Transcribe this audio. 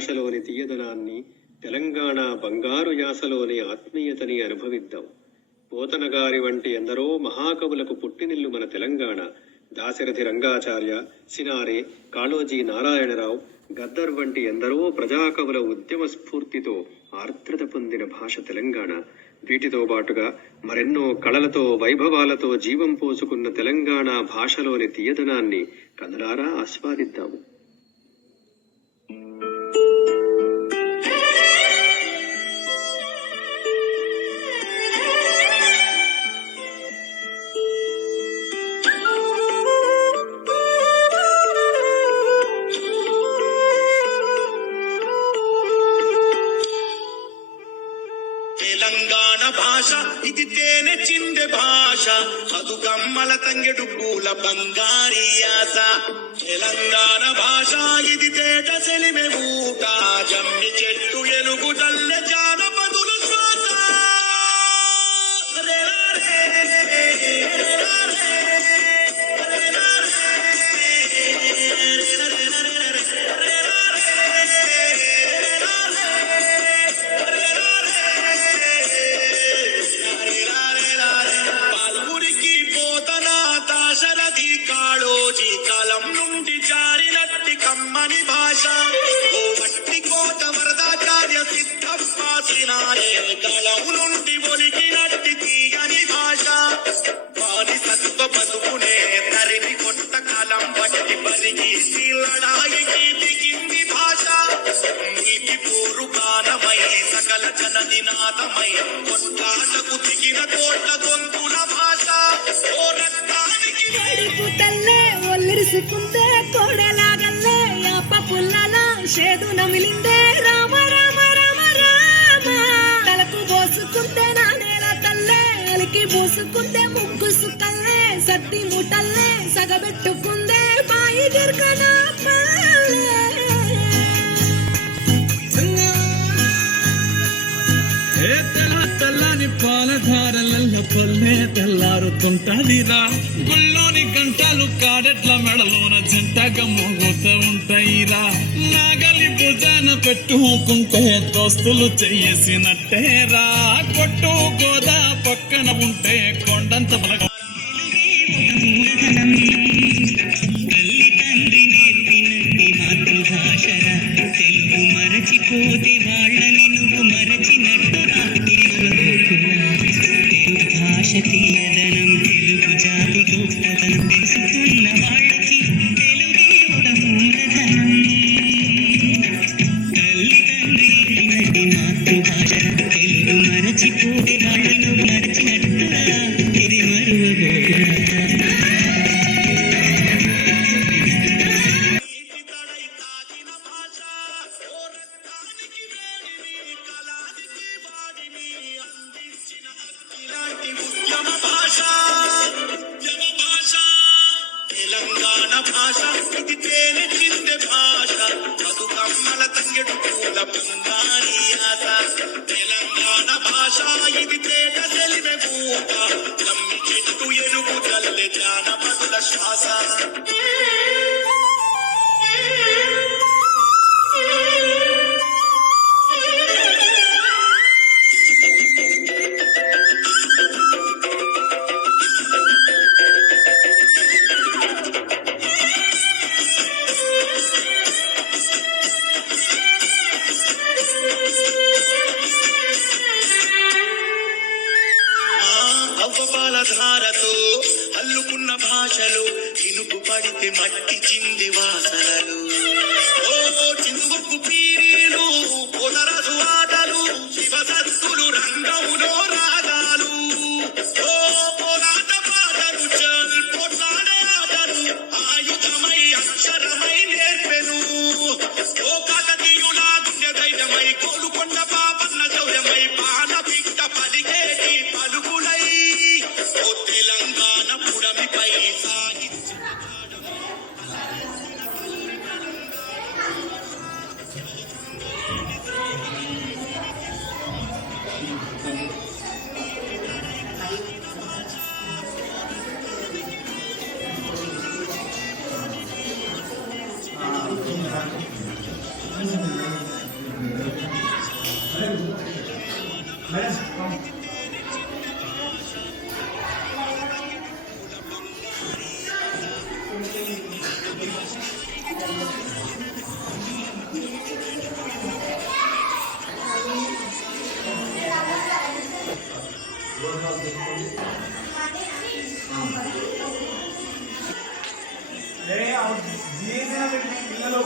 భాషలోని తీయదనాన్ని, తెలంగాణ బంగారు యాసలోని ఆత్మీయతని అనుభవిద్దాం. పోతనగారి వంటి ఎందరో మహాకవులకు పుట్టినిల్లు మన తెలంగాణ. దాశరథి రంగాచార్య, సినారే, కాళోజీ నారాయణరావు, గద్దర్ వంటి ఎందరో ప్రజాకవుల ఉద్యమ స్ఫూర్తితో ఆర్ద్రత పొందిన భాష తెలంగాణ. వీటితో పాటుగా మరెన్నో కళలతో, వైభవాలతో జీవం పోసుకున్న తెలంగాణ భాషలోని తీయదనాన్ని కనులారా ఆస్వాదిద్దాము. తెలంగాణ భాష ఇది తేనె చిందె భాష, చదుగమ్మల తంగెడు పూల బంగారి యాస. తెలంగాణ భాష ఇది తేట సెలిమె ఊట, జమ్మి చెట్టు ఎలుగు జల్లె జానపదులు శ్వాస. కాళోజీ కాలం నుండి జారినట్టి కమ్మని భాష, ఓ వట్టి కోట వరదాచార్య సిద్ధప్ప సినారే కలం నుండి ఒలికినట్టి తీయని భాష. వారి సత్వ బతుకునే తరిమి కొత్త కాలం బట్టి బలికి లడాయికి దిగింది భాష. నీటి పోరు గానమై సకల జనదినాదమై కొట్లాటకు దిగిన కోట్ల గొంతుల భాష. ఓ రక్తానికి ఒల్లిరుసుకుందే కోడలాగల్లే యాప పుల్లల షేదు నమిలిందే రామ రామ రామ రామ. తలకు పోసుకుంటే నా నేల తల్లే, అలికి పూసుకుంటే ముగ్గుసు కల్లే, సత్తి ముటల్లే సగబెట్టుకుందే బాయి గిర్కన తెల్లని పాలధారలలో పల్లె తెల్లారుతుంటదిరా. గుళ్ళోని గంటలు కాడెట్ల మెడలోన జంటగా మోగుతూ ఉంటాయిరా. నాగలి భుజాన పెట్టుకుంటే దోస్తులు చేసినట్టేరా. కొట్టు గోదా పక్కన ఉంటే కొండంత బలగా. తల్లి తండ్రి నేర్పినట్టి మాతృభాషరా, తెలుగు మరచిపోతే వాళ్ళని నువ్వు మరచినట్టు. తెలుగు భాష తీయదనం, తెలుగు జాతి గొప్పదనం తెలుసుకున్న వాళ్ళకి తెలుగే ఒక మూలధనం. తల్లి తండ్రి నటి మాతృభాష, తెలుగు మరచిపోతే వాళ్ళని నువ్వు మరచినట్టురా, ఇది మరువబోతురా. తెలంగాణ భాష ఇది తేనె చిందె భాష, చదుగమ్మల తంగెడు పూల బంగారి యాస. తెలంగాణ భాష ఇది తేట సెలిమె ఊట, జమ్మి చెట్టు ఎలుగు జల్లె జానపదుల శ్వాస. ధారతో అల్లుకున్న భాషలు ఇనుపు పడితే మట్టి చింది వాసనలు. ఓ చిందుకు పీరీలు, పొదరసు ఆటలు, శివసత్తులు రంగములో రాగాలు. ఓ పోరాట పాటలు, చల్ పోట్లాడే ఆటలు, ఆయుధమై అక్షరమై నేర్పెను. ఓ కాకతీయుల గుండె ధైర్యమై, కోలుకొండ పాపన్న శౌర్యమై, పాల బిడ్డ పలికేటి పలుకులై. తెలంగాణ పుడమిపై సాగించిన పిల్లలు